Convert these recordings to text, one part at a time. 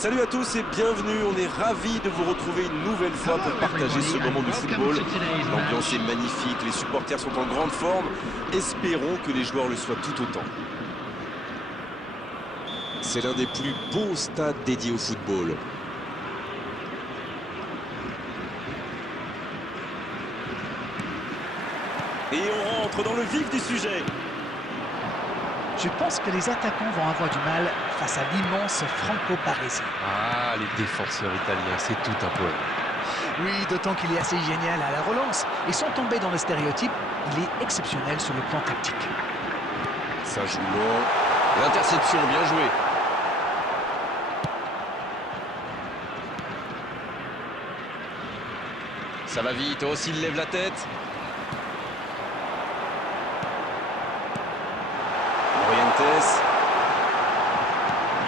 Salut à tous et bienvenue, on est ravis de vous retrouver une nouvelle fois pour partager ce moment de football. L'ambiance est magnifique, les supporters sont en grande forme. Espérons que les joueurs le soient tout autant. C'est l'un des plus beaux stades dédiés au football. Et on rentre dans le vif du sujet. Je pense que les attaquants vont avoir du mal face à l'immense Franco-Parisien. Ah, les défenseurs italiens, c'est tout un poème. Oui, d'autant qu'il est assez génial à la relance. Et sans tomber dans le stéréotype, il est exceptionnel sur le plan tactique. Ça joue long. L'interception, bien joué. Ça va vite, oh, s'il lève la tête. Morientes.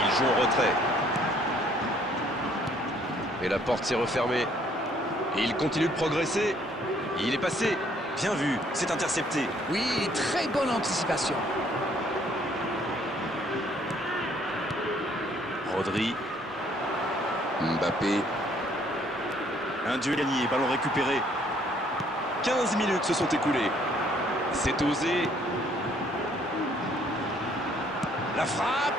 Il joue en retrait. Et la porte s'est refermée. Et il continue de progresser. Et il est passé. Bien vu, c'est intercepté. Oui, très bonne anticipation. Rodri. Mbappé. Un duel gagné, ballon récupéré. 15 minutes se sont écoulées. C'est osé. La frappe.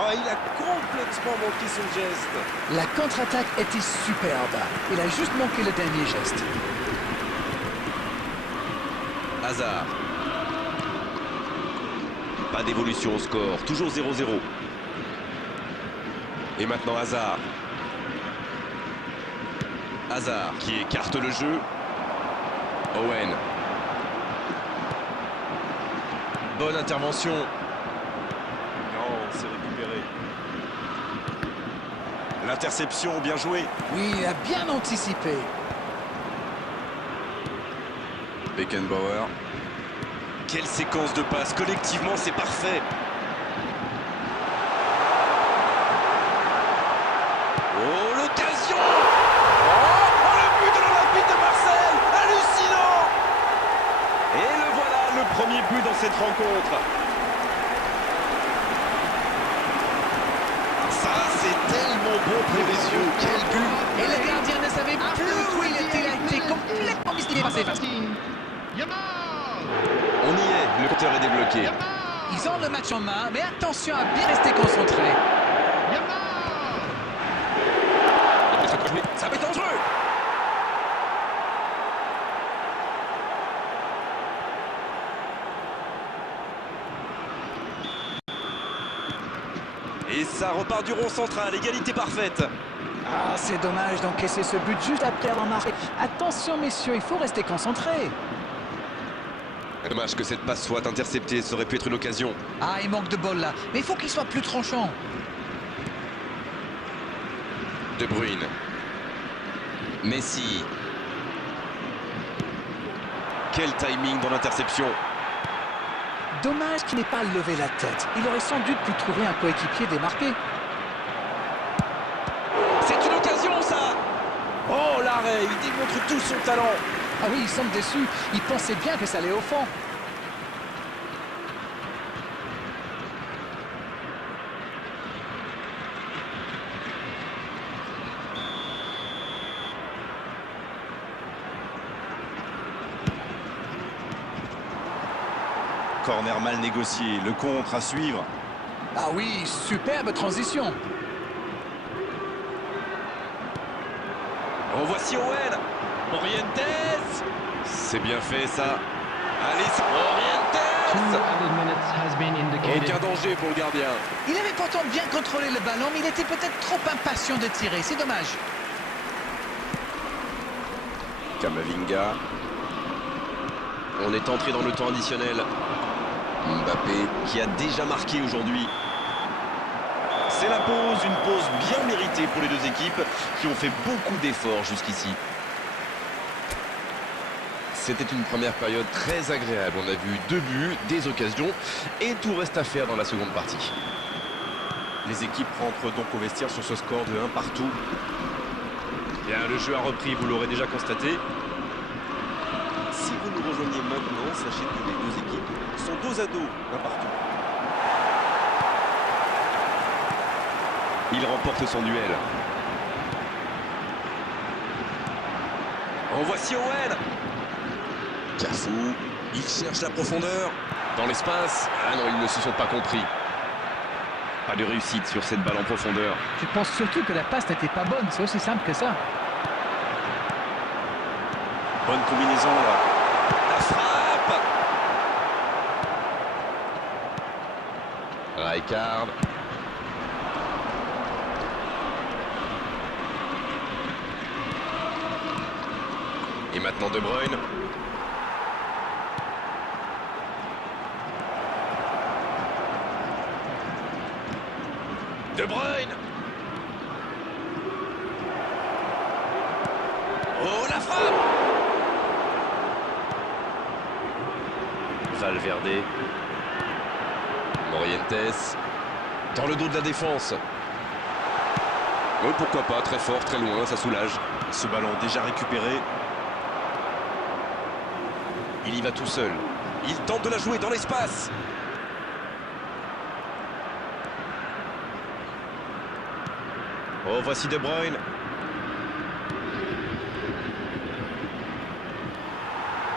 Oh, il a complètement manqué son geste. La contre-attaque était superbe. Il a juste manqué le dernier geste. Hazard. Pas d'évolution au score, toujours 0-0. Et maintenant Hazard. Hazard qui écarte le jeu. Owen. Bonne intervention. Non, c'est récupéré. L'interception, bien joué. Oui, il a bien anticipé. Beckenbauer. Quelle séquence de passes. Collectivement, c'est parfait. Oh, l'occasion! Oh, le but de l'Olympique de Marseille! Hallucinant! Et le voilà, le premier but dans cette rencontre. Ça, c'est tellement bon pour les yeux. Quel but! Et le gardien ne savait plus où il était. Il a été complètement mystifié par ses passes. On y est, le compteur est débloqué. Ils ont le match en main, mais attention à bien rester concentré. Ça va être dangereux! Et ça repart du rond central, égalité parfaite. Ah, c'est dommage d'encaisser ce but juste après avoir marqué. Attention, messieurs, il faut rester concentré. Dommage que cette passe soit interceptée, ça aurait pu être une occasion. Ah, il manque de bol là, mais il faut qu'il soit plus tranchant. De Bruyne. Messi. Quel timing dans l'interception. Dommage qu'il n'ait pas levé la tête. Il aurait sans doute pu trouver un coéquipier démarqué. C'est une occasion, ça! Oh, l'arrêt, il démontre tout son talent. Ah oui, il semble déçu. Il pensait bien que ça allait au fond. Corner mal négocié, le contre à suivre. Ah oui, superbe transition. Revoici Owen. Morientes. C'est bien fait, ça. Allez, Morientes. Aucun danger pour le gardien. Il avait pourtant bien contrôlé le ballon, mais il était peut-être trop impatient de tirer. C'est dommage. Kamavinga. On est entré dans le temps additionnel. Mbappé qui a déjà marqué aujourd'hui. C'est la pause, une pause bien méritée pour les deux équipes qui ont fait beaucoup d'efforts jusqu'ici. C'était une première période très agréable. On a vu 2 buts, des occasions et tout reste à faire dans la seconde partie. Les équipes rentrent donc au vestiaire sur ce score de 1 partout. Bien, le jeu a repris, vous l'aurez déjà constaté. Si vous nous rejoignez maintenant, sachez que les deux équipes sont dos à dos, un partout. Il remporte son duel. En voici Owen. Cafou, il cherche la profondeur. Dans l'espace. Ah non, ils ne se sont pas compris. Pas de réussite sur cette balle en profondeur. Je pense surtout que la passe n'était pas bonne, c'est aussi simple que ça. Bonne combinaison là. La frappe. Rijkaard. Et maintenant De Bruyne. De Bruyne. Oh la frappe. Valverde. Morientes. Dans le dos de la défense. Oui, pourquoi pas, très fort, très loin, ça soulage. Ce ballon déjà récupéré. Il y va tout seul. Il tente de la jouer dans l'espace. Oh, voici De Bruyne.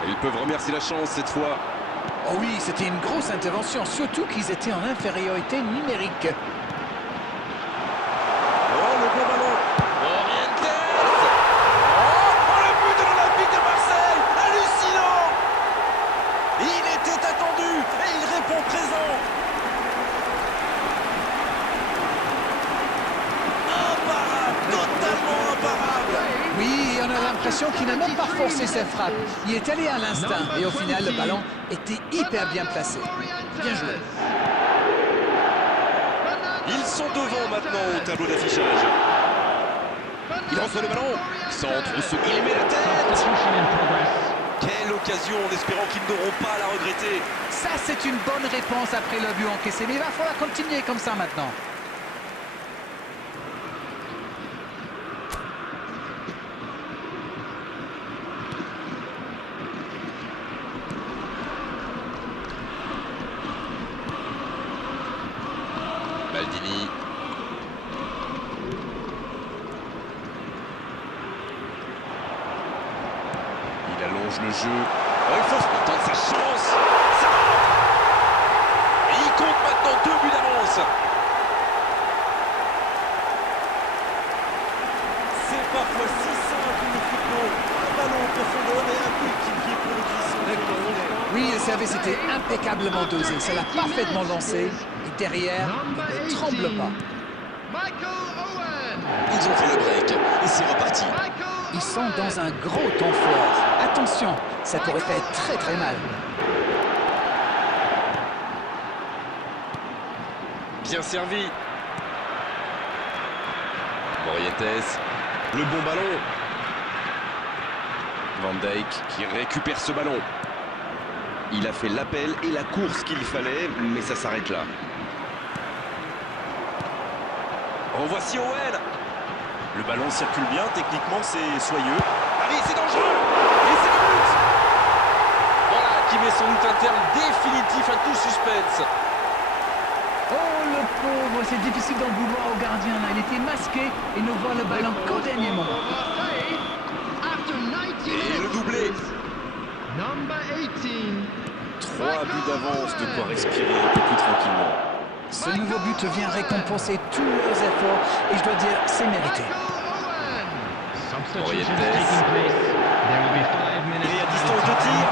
Ils peuvent remercier la chance cette fois. Oh oui, c'était une grosse intervention, surtout qu'ils étaient en infériorité numérique. Oh, le bon ballon. Morientes. Oh, le but de l'Olympique de Marseille. Hallucinant. Il était attendu et il répond présent. Imparable, totalement imparable. Oui, on a l'impression qu'il n'a même pas forcé sa frappe. Il est allé à l'instinct et au final, le ballon était hyper bien placé. Bien joué. Ils sont devant maintenant au tableau d'affichage. Il reçoit le ballon. Centre, il met la tête. Quelle occasion, en espérant qu'ils n'auront pas à la regretter. Ça, c'est une bonne réponse après le but encaissé. Mais il va falloir continuer comme ça maintenant. Maldini. Il allonge le jeu. Oh, il tente sa chance. Ça rentre. Et il compte maintenant 2 buts d'avance. C'est parfois si simple le football. Un ballon en profondeur et un but qui brille pour le glissement. Oui, le service était impeccablement dosé. Ça l'a parfaitement lancé. Et derrière, il ne tremble pas. Ils ont fait le break et c'est reparti. Ils sont dans un gros temps fort. Attention, ça pourrait faire très très mal. Bien servi. Morientes. Le bon ballon. Van Dijk qui récupère ce ballon. Il a fait l'appel et la course qu'il fallait, mais ça s'arrête là. En voici Owen. Le ballon circule bien, techniquement c'est soyeux. Allez, c'est dangereux. Et c'est le but. Voilà, qui met sans doute un terme définitif à tout suspense. Oh le pauvre, c'est difficile d'en vouloir au gardien là. Il était masqué et ne voit le ballon qu'au dernier moment. Et le doublé. 3 buts d'avance, de quoi respirer un peu plus tranquillement. Ce nouveau but vient récompenser tous leurs efforts et je dois dire, c'est mérité. Morientes. Il est à distance de tir.